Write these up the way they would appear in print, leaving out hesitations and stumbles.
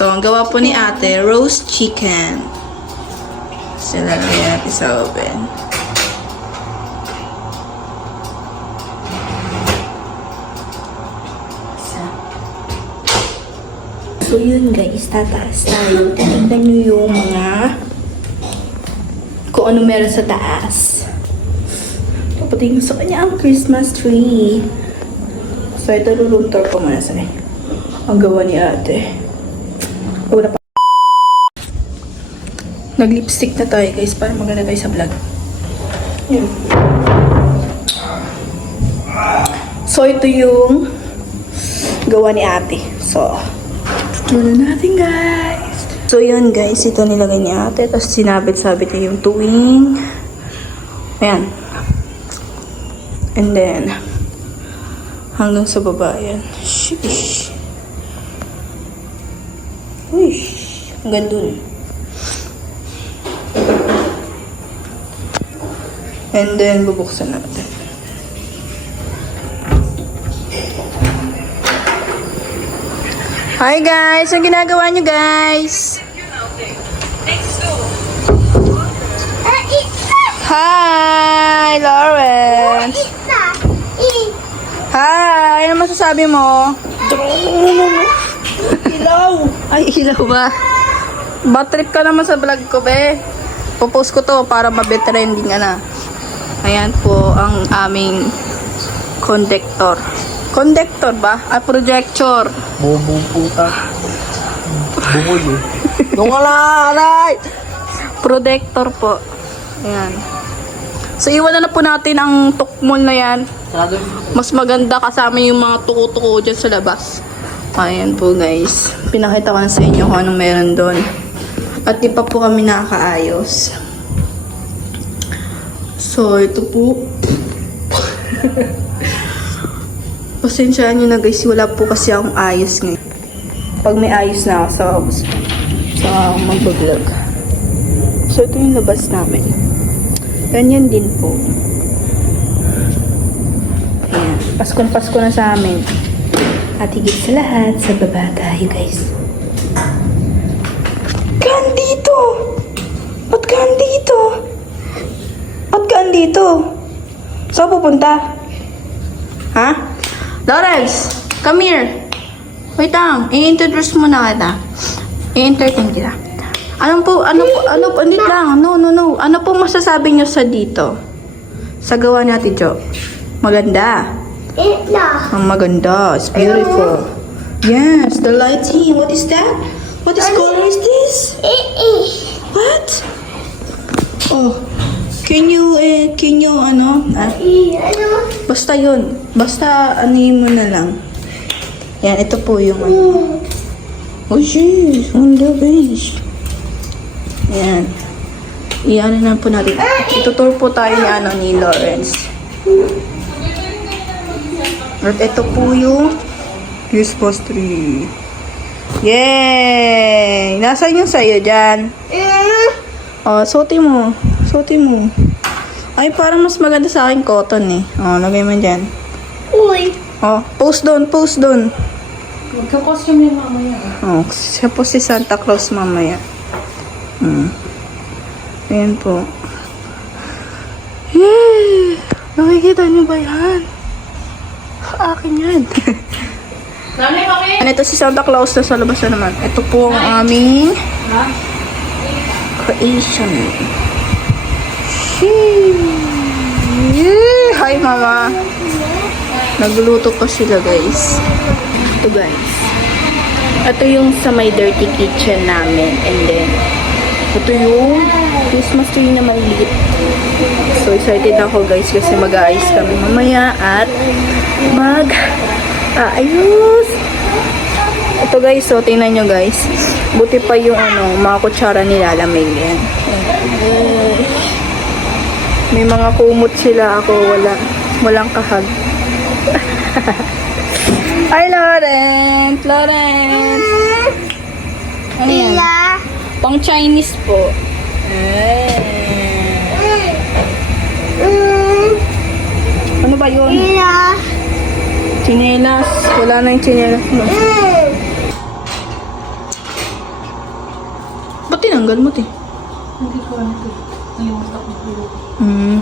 So, ang gawa po ni ate, roast chicken. So, lalagyan natin sa oven. So, yun guys, tataas tayo. Tingnan nyo yung mga kung ano meron sa taas. Papatingin sa kanya ang Christmas tree. So, ito room tour ko muna sa ang gawa ni ate. Wala pa. Nag-lipstick na tayo guys para maganda tayo sa vlog. Yun. So, ito yung gawa ni ate. So, muna natin guys. So yun guys, ito nilagay ni ate. Tapos sinabit-sabit niya yung tuwing. Ayan. And then, hanggang sa baba yan. Shish. Uish. Hanggang dun. And then, bubuksan natin. Hi guys! Ang ginagawa nyo guys? Hi! Lawrence! Hi! Ano masasabi mo? Ilaw! Ay, ilaw ba? Bad trip ka naman sa vlog ko, be. Pupost ko to para mabe-trending na. Ayan po ang aming conductor. Conductor ba? Ah, projector. Bubong puta. Bukod eh. Nung wala, aray! Protector po. Ayan. So, iwan na po natin ang tukmol na yan. Mas maganda kasama yung mga tuko-tuko dyan sa labas. Ayan po guys. Pinakita ko na sa inyo kung anong meron doon. At di pa po kami nakakaayos. So, ito po. Pasensyaan nyo na guys, wala po kasi akong ayos ngayon. Pag may ayos na ako sa mag-vlog. So, ito yung labas namin. Ganyan din po. Ayan. Pasko na sa amin. At higit sa lahat, sa baba tayo guys. Kandito! Ba't ka andito? Ba't ka andito? Saan pupunta? Ha? Lawrence, come here. Wait lang, i-introduce muna kita. I-entertain kita. Ano po, andit lang. No. Ano po masasabi nyo sa dito? Sa gawa ni Ate Jo? Maganda. Ang maganda. It's beautiful. Yes, the lighting. What is that? What is color is this? What? Oh, can you basta yun. Basta mo na lang. Yan, ito po yung Oh, jeez. On the bench. Yan. Iyan na po natin. Itutur po tayo ni Lawrence. At ito po yung Christmas tree. Yay! Nasaan yung sayo dyan? Oh, suti mo. Ay, parang mas maganda sa akin cotton eh. Oh, lagay mo dyan. Uy! Oh, post doon. Magka-costume yung mamaya. Oh, siya po si Santa Claus mamaya. Ayan po. Yay! Nakikita niyo ba yan? Akin yan. Ito si Santa Claus na sa labas na naman. Ito po ang aming creation. Yay! Hi, Mama. Nagluluto pa sila, guys. Ito, guys. Ito yung sa may dirty kitchen namin. And then, ito yung Christmas tree na maliit. So, excited ako, guys, kasi mag-aayos kami mamaya at ayos. Ito, guys, so, tingnan nyo, guys. Buti pa yung, mga kutsara nilalamig yan. May mga kumot sila. Ako, walang kahag. Ay, Lawrence! Ano yan? Pang Chinese po. Ano ba yun? Chinelas. Wala na yung chinelas mo. tinanggal mo, te? Hindi ko ano ito. Nalimutan ko po. Hmm.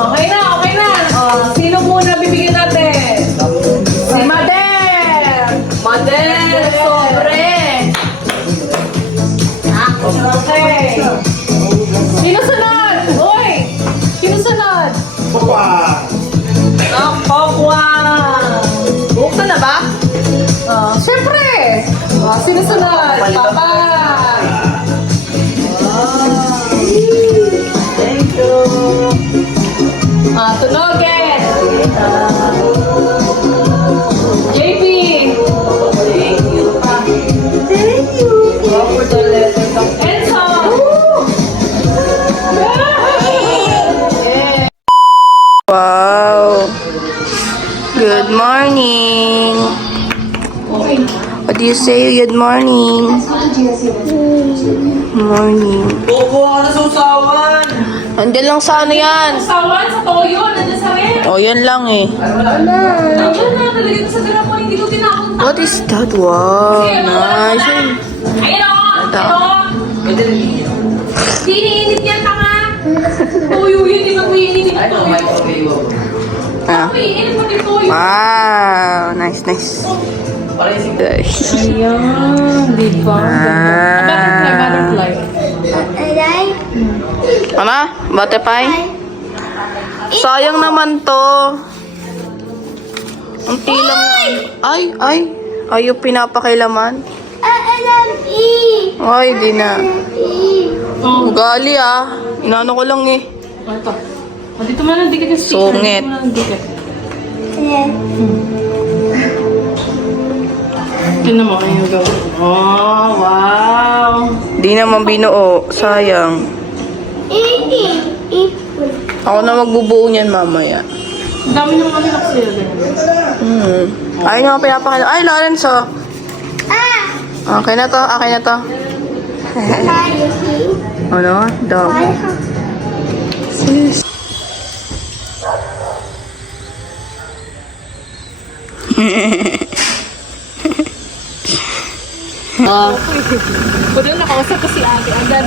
Okay na, okay na. Sino muna bibigyan natin? Si Mader! Mader, sobre! Okay. Sino sunod? Uy! Sino sunod? Kokwa! Buksan na ba? Siyempre! Sino sunod? Papa! Thank you. Tunogin! JP! Thank you. Thank you. Go for the letters of Enzo! Wow. Good morning. What do you say? Good morning. Morning. Bobo ka na sa usawan! Andyan lang sa ano yan. Sawan sa toyo, nandiyan sa rin. Oh, yan lang eh. Nandiyan na, talaga sa ganap mo, hindi ko tinakot. What is that? Wow. Nice. Ayun o! Ito. Ito! Siniinit yan, tanga! Toyo yun, di ba ko iinit yung toyo? Ah. Ako iinit mo yung toyo. Wow. Nice, nice. Ayan, di ba? Butterfly. Ano? Butterfly? Sayang naman to. Ang tilang. Ay. Ayaw pinapakailaman. Ay, di na. Ugali ah. Inano ko lang eh. Ito. Dito mo na ang dikit yung sticker. Sungit. Dito mo na ang dikit. Tignan mo kayo gawin. Oh, wow! Di naman binuo. Sayang. Ako na magbubuo niyan mamaya. Ang dami naman kami nakasila din. Ayaw niya pinapakailaman. Ay, Lawrence oh. Okay na to. Okay na to. Ano? Dog. Sis. Pwede nakausap ko si Ate agad.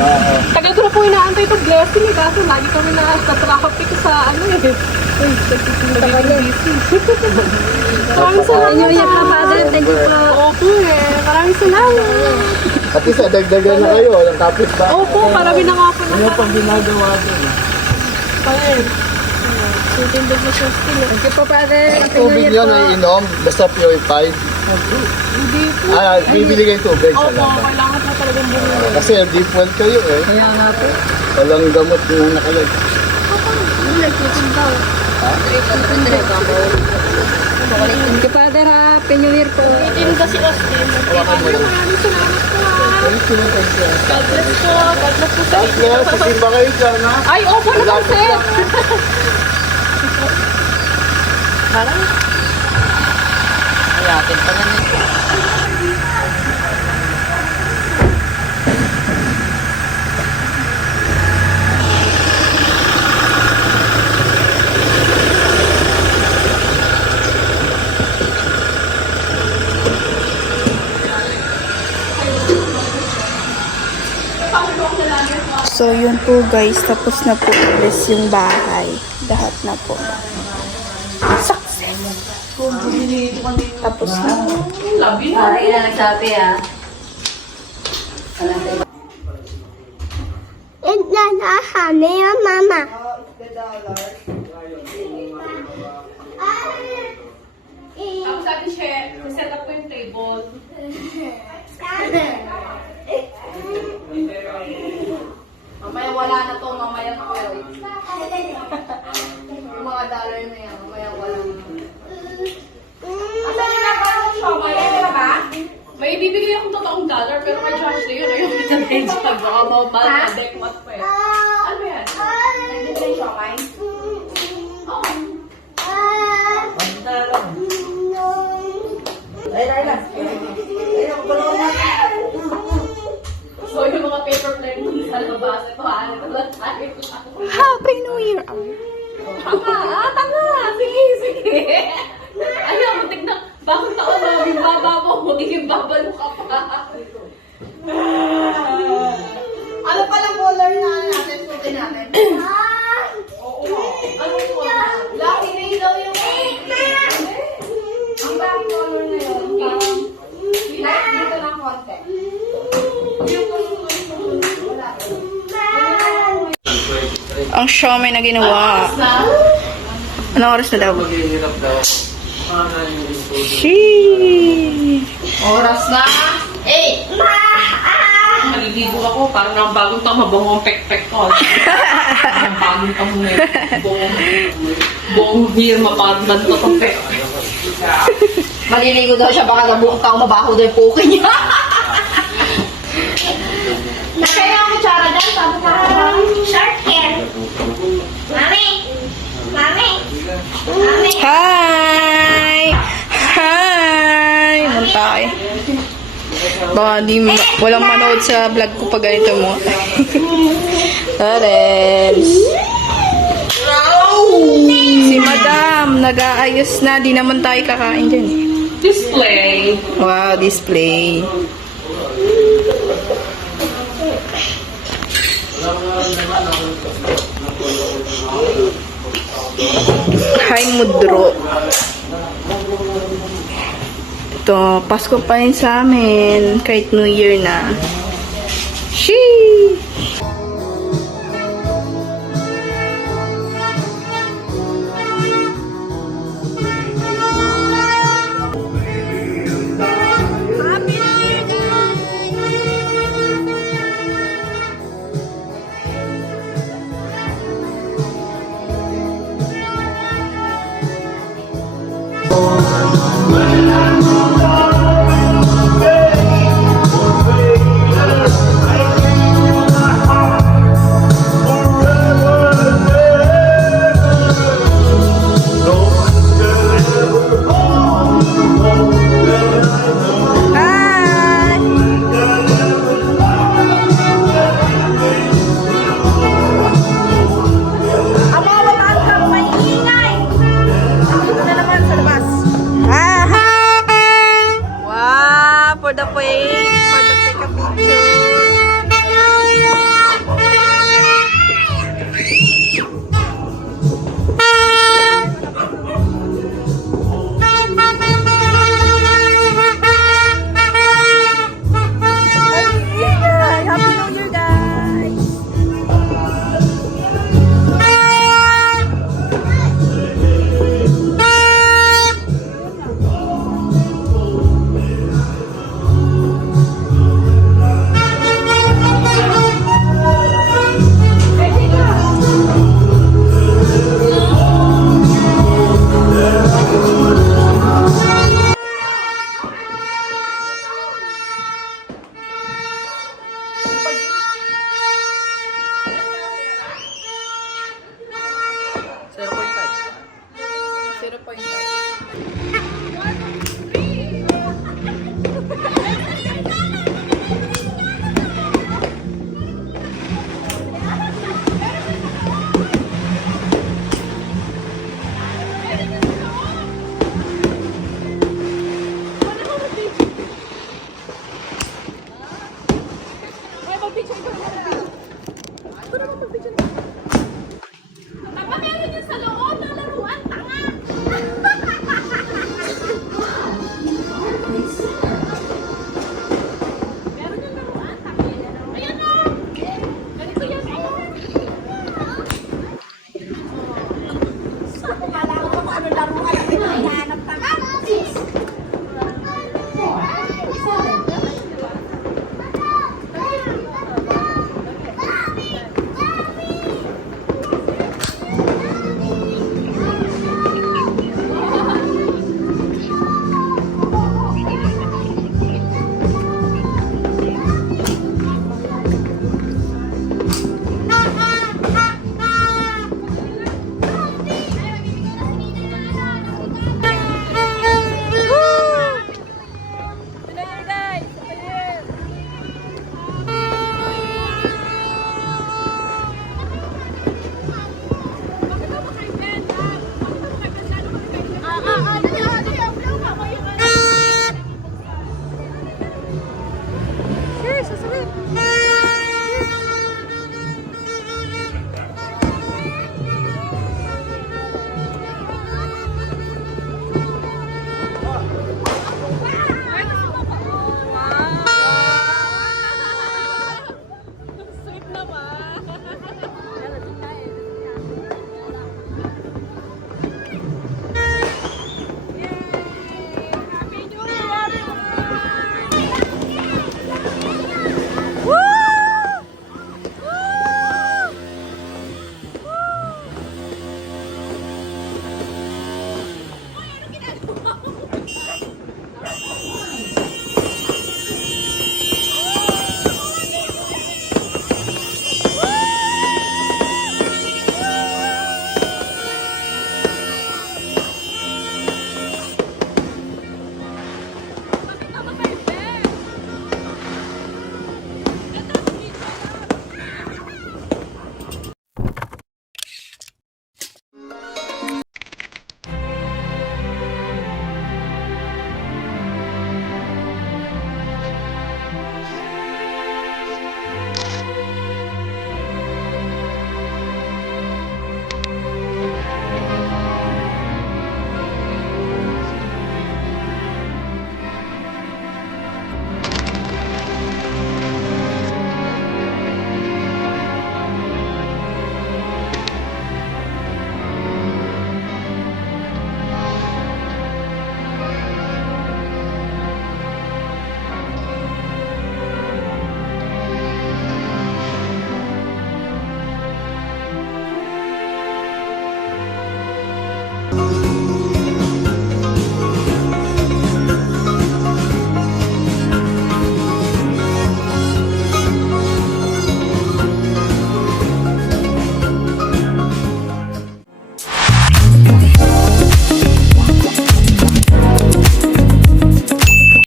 Tagal ko na po inaantay itong blessing eh. Kaso lagi kami na-traffic ko sa ano eh. Uy, nagsisimula busy. Maraming salamat Thank you po. Opo eh. Maraming salamat. At least, dagdagan na kayo. Walang kapit ba? Opo, marami na nga po na. Ano pang ginagawa doon? Pangit. Tutindog na siya still eh. Thank you po, Father. Tubig yun ay inom, basta purified. Hindi po. Bibili kayo tubig. Opo, Salamat. kailangan po talagang bumili. Kasi deep well kayo eh. Kaya nga po. Walang gamot yung nakalag. Thank you, Father, ha. Happy New Year po. Tinda si Austin. Maraming salamat po ha. God bless po. God bless po sa Tapos kaya, sisimba kayo dyan ha. Ay, opo na kasi. Parang. Malapit pa na nito. So, yun po guys. Tapos na po ulit yung bahay. Lahat na po. Success! Tapos na po. Ay, na nagsabi, ha. Mama. Tapos sabi siya, set up ko yung table. Mamaya wala na to. Mamaya na ko. Yung mga dollar na yan. Mamaya wala na. Asa ginagawa mo siya? May ba? May bibigay akong totoong dollar pero may charge na yun. Ayaw kita na yung charge. Baka mabal na dekmat pa eh. Ano yan? Nandun sa siomay? Oo. So, yung mga paper plane mo sa labas, ito lang tayo. Happy New Year! Tama! Sige! Ayaw, muntik na, bagong taon na, yung baba mo, magiging babalo ka pa. Ano palang color na natin suotin natin? Ano po? Lucky Day daw yung Ang bagong color na yun, parang light dito ng konti. Ang siomay na ginawa. Anong oras na daw? Sheesh! oras na. Maliligo ako, parang ang bagong taon, mabango ang pek-pek ko. Ang bagong taon na yun. Buong year, mapagdan ko itong pek. Maliligo daw siya, baka nabuong tao mabaho daw yung puki niya. Kaya ako tsara dyan, sabi ka short hair. Mami! Mami! Mami! Hi! Hi! Muntay. Baka di walang manood sa vlog ko pag ganito mo. Parents! Si Madam, nag-aayos na. Di naman tayo kakain dyan. Display. Wow, display. Hi, Mudro. Ito, Pasko pa rin sa amin. Kahit New Year na. Sheesh! For the plate, for the take a picture. Happy New Year, guys! Ay, mag-picture ka na. Pwede mo mag-picture na.